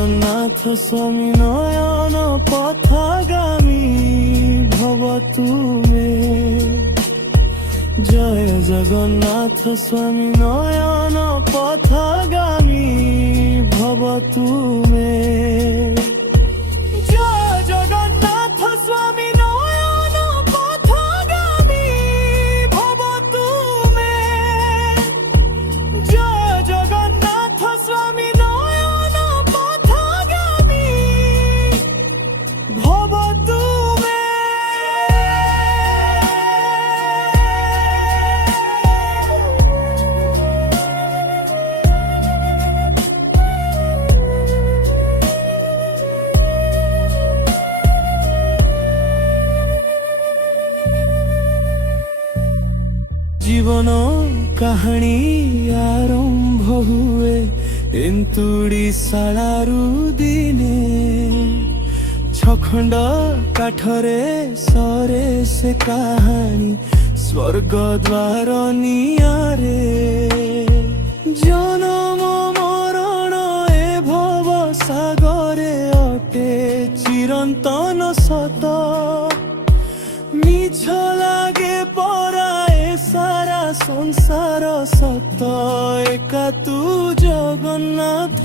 জগন্নাথ স্বামী নয়ন পথগামী ভব তুমে। জয় জগন্নাথ স্বামী নয়ন পথগামী ভব তুমে। জয় জগন্নাথ স্বামী নয়ন পথগামী ভব তুমে। জয় জগন্নাথ স্বামী নয়ন পথগামী ভব তুমে। জীবন কাহাণী আরম্ভ হুয়ে এନ୍ତୁଡ଼ି ଶାଳାରୁ ଦିନେ। ଛଖଣ୍ଡ କାଠରେ ସରେ ସେ କାହାଣୀ ସ୍ୱର୍ଗ ଦ୍ୱାର ନିଆଁରେ। ଜନମ ମରଣ ଏ ଭବ ସାଗରେ ଅଟେ ଚିରନ୍ତନ ସତ। ମିଛ ଲାଗେ ପରା ଏ ସାରା ସଂସାର ସତ ଏକା ତୁ ଜଗନ୍ନାଥ।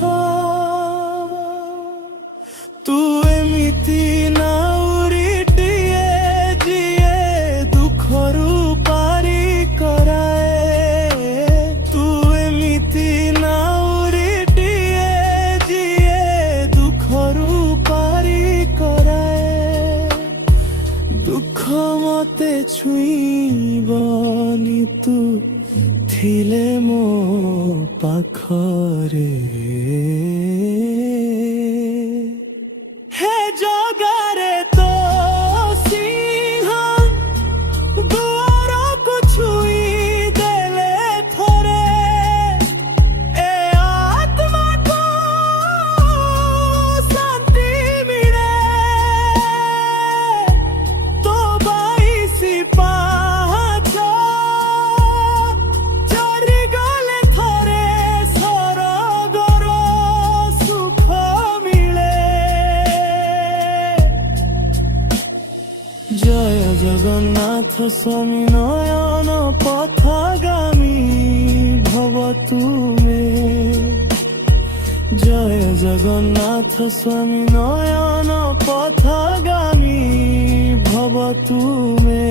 ତୁ ଏମିତି ନାଉରିଟିଏ ଯିଏ ଦୁଃଖରୁ ପାରି କରାଏ। ତୁ ଏମିତି ନାଉରିଟିଏ ଯିଏ ଦୁଃଖରୁ ପାରି କରାଏ। ଦୁଃଖ ମତେ ଛୁଇଁବନି ତୁ ଥିଲେ ମୋ ପାଖରେ। ହେ ଜଗାରେ ତୋ ସିଂହ ଦୁଆରକୁ ଛୁଇଁ ଦେଲେ ଥରେ। ଏ ଆତ୍ମାକୁ ଶାନ୍ତି ମିଳେ। ତୋ ବାଇଶି ପାହାଚ ଚଢ଼ିଗଲେ ଥରେ ସରଗର ସୁଖ ମିଳେ। জয় জগন্নাথ স্বামী নয়ন পথগামী ভব তুমে। জয় জগন্নাথ স্বামী নয়ন পথগামী ভব তুমে।